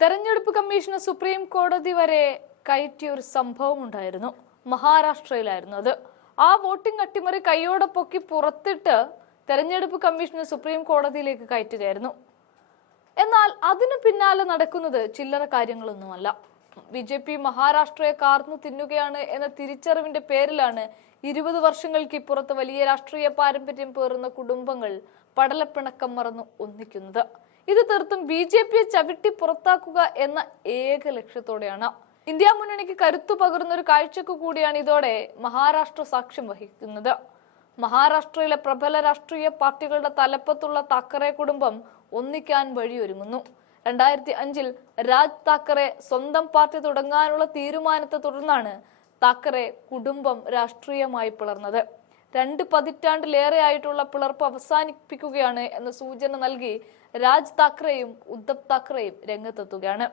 തെരഞ്ഞെടുപ്പ് commission supreme കോടതി വരെ കയറ്റിയ ഒരു സംഭവം ഉണ്ടായിരുന്നു. മഹാരാഷ്ട്രയിലായിരുന്നു അത്. ആ വോട്ടിംഗ് അട്ടിമറി കൈയോടെ പൊക്കി പുറത്തിട്ട് തെരഞ്ഞെടുപ്പ് കമ്മീഷന് സുപ്രീം കോടതിയിലേക്ക് കയറ്റുകയായിരുന്നു. എന്നാൽ അതിനു പിന്നാലെ നടക്കുന്നത് ചില്ലറ കാര്യങ്ങളൊന്നുമല്ല. BJP മഹാരാഷ്ട്രയെ കാർന്നു തിന്നുകയാണ് എന്ന തിരിച്ചറിവിന്റെ പേരിലാണ് 20 വർഷങ്ങൾക്ക് ഇപ്പുറത്ത് വലിയ രാഷ്ട്രീയ പാരമ്പര്യം പേറുന്ന കുടുംബങ്ങൾ പടലപ്പിണക്കം മറന്നു ഒന്നിക്കുന്നത്. ഇത് തീർത്തും BJPയെ ചവിട്ടി പുറത്താക്കുക എന്ന ഏക ലക്ഷ്യത്തോടെയാണ്. ഇന്ത്യ മുന്നണിക്ക് കരുത്തു പകരുന്ന ഒരു കാഴ്ചക്ക് കൂടിയാണ് ഇതോടെ മഹാരാഷ്ട്ര സാക്ഷ്യം വഹിക്കുന്നത്. മഹാരാഷ്ട്രയിലെ പ്രബല രാഷ്ട്രീയ പാർട്ടികളുടെ തലപ്പത്തുള്ള താക്കറെ കുടുംബം ഒന്നിക്കാൻ വഴിയൊരുങ്ങുന്നു. 2005-ൽ രാജ് താക്കറെ സ്വന്തം പാർട്ടി തുടങ്ങാനുള്ള തീരുമാനത്തെ തുടർന്നാണ് താക്കറെ കുടുംബം രാഷ്ട്രീയമായി പിളർന്നത്. 2 പതിറ്റാണ്ടിലേറെ ആയിട്ടുള്ള പിളർപ്പ് അവസാനിപ്പിക്കുകയാണ് എന്ന സൂചന നൽകി രാജ് താക്കറെയും ഉദ്ധവ് താക്കറെയും രംഗത്തെത്തുകയാണ്.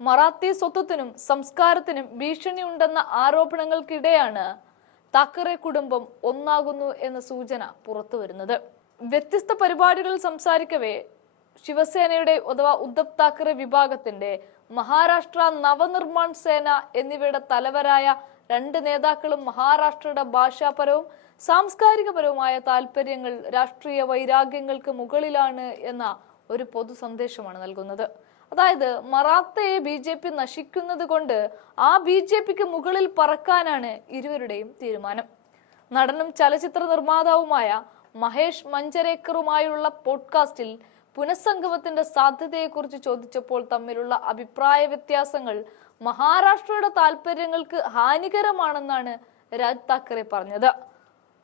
മറാത്തി സ്വത്വത്തിനും സംസ്കാരത്തിനും ഭീഷണിയുണ്ടെന്ന ആരോപണങ്ങൾക്കിടെയാണ് താക്കറെ കുടുംബം ഒന്നാകുന്നു എന്ന സൂചന പുറത്തു വരുന്നത്. വ്യത്യസ്ത പരിപാടികളിൽ സംസാരിക്കവേ ശിവസേനയുടെ അഥവാ ഉദ്ധവ് താക്കറെ വിഭാഗത്തിന്റെ മഹാരാഷ്ട്ര നവനിർമ്മാൺ സേന എന്നിവയുടെ തലവരായ 2 നേതാക്കളും മഹാരാഷ്ട്രയുടെ ഭാഷാപരവും സാംസ്കാരികപരവുമായ താല്പര്യങ്ങൾ രാഷ്ട്രീയ വൈരാഗ്യങ്ങൾക്ക് മുകളിലാണ് എന്ന ഒരു പൊതു സന്ദേശമാണ് നൽകുന്നത്. അതായത് മറാത്തയെ BJP നശിക്കുന്നത് കൊണ്ട് ആ BJPക്ക് മുകളിൽ പറക്കാനാണ് ഇരുവരുടെയും തീരുമാനം. നടനും ചലച്ചിത്ര നിർമ്മാതാവുമായ മഹേഷ് മഞ്ചരേക്കറുമായുള്ള പോഡ്കാസ്റ്റിൽ പുനഃസംഗമത്തിന്റെ സാധ്യതയെക്കുറിച്ച് ചോദിച്ചപ്പോൾ തമ്മിലുള്ള അഭിപ്രായ വ്യത്യാസങ്ങൾ മഹാരാഷ്ട്രയുടെ താല്പര്യങ്ങൾക്ക് ഹാനികരമാണെന്നാണ് രാജ് താക്കറെ പറഞ്ഞത്.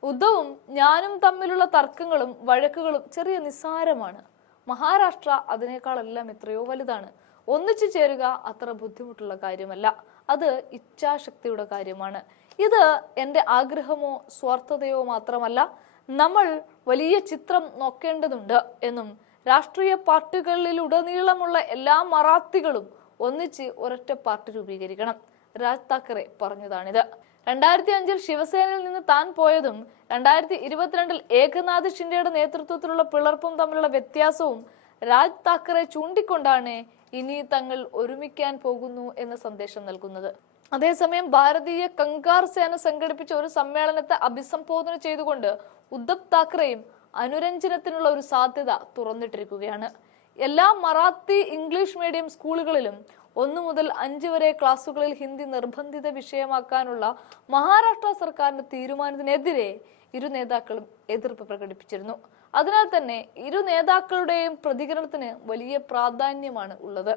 ഉദ്ധവും ഞാനും തമ്മിലുള്ള തർക്കങ്ങളും വഴക്കുകളും ചെറിയ നിസ്സാരമാണ്. മഹാരാഷ്ട്ര അതിനേക്കാളെല്ലാം എത്രയോ വലുതാണ്. ഒന്നിച്ചു ചേരുക അത്ര ബുദ്ധിമുട്ടുള്ള കാര്യമല്ല. അത് ഇച്ഛാശക്തിയുടെ കാര്യമാണ്. ഇത് എൻ്റെ ആഗ്രഹമോ സ്വാർത്ഥതയോ മാത്രമല്ല, നമ്മൾ വലിയ ചിത്രം നോക്കേണ്ടതുണ്ട് എന്നും രാഷ്ട്രീയ പാർട്ടികളിലുടനീളമുള്ള എല്ലാ മറാത്തികളും ഒന്നിച്ച് ഒരൊറ്റ പാർട്ടി രൂപീകരിക്കണം. രാജ് താക്കറെ പറഞ്ഞതാണിത്. 2005-ൽ ശിവസേനയിൽ നിന്ന് താൻ പോയതും 2022-ൽ ഏകനാഥ് ഷിൻഡെയുടെ നേതൃത്വത്തിലുള്ള പിളർപ്പും തമ്മിലുള്ള വ്യത്യാസവും രാജ് താക്കറെ ചൂണ്ടിക്കൊണ്ടാണ് ഇനി തങ്ങൾ ഒരുമിക്കാൻ പോകുന്നു എന്ന സന്ദേശം നൽകുന്നത്. അതേസമയം ഭാരതീയ കങ്കാർ സേന സംഘടിപ്പിച്ച ഒരു സമ്മേളനത്തെ അഭിസംബോധന ചെയ്തുകൊണ്ട് ഉദ്ധവ് താക്കറെയും അനുരഞ്ജനത്തിനുള്ള ഒരു സാധ്യത തുറന്നിട്ടിരിക്കുകയാണ്. എല്ലാ മറാത്തി ഇംഗ്ലീഷ് മീഡിയം സ്കൂളുകളിലും 1 മുതൽ 5 വരെ ക്ലാസുകളിൽ ഹിന്ദി നിർബന്ധിത വിഷയമാക്കാനുള്ള മഹാരാഷ്ട്ര സർക്കാരിന്റെ തീരുമാനത്തിനെതിരെ ഇരു നേതാക്കളും എതിർപ്പ് പ്രകടിപ്പിച്ചിരുന്നു. അതിനാൽ തന്നെ ഇരു നേതാക്കളുടെയും പ്രതികരണത്തിന് വലിയ പ്രാധാന്യമാണ് ഉള്ളത്.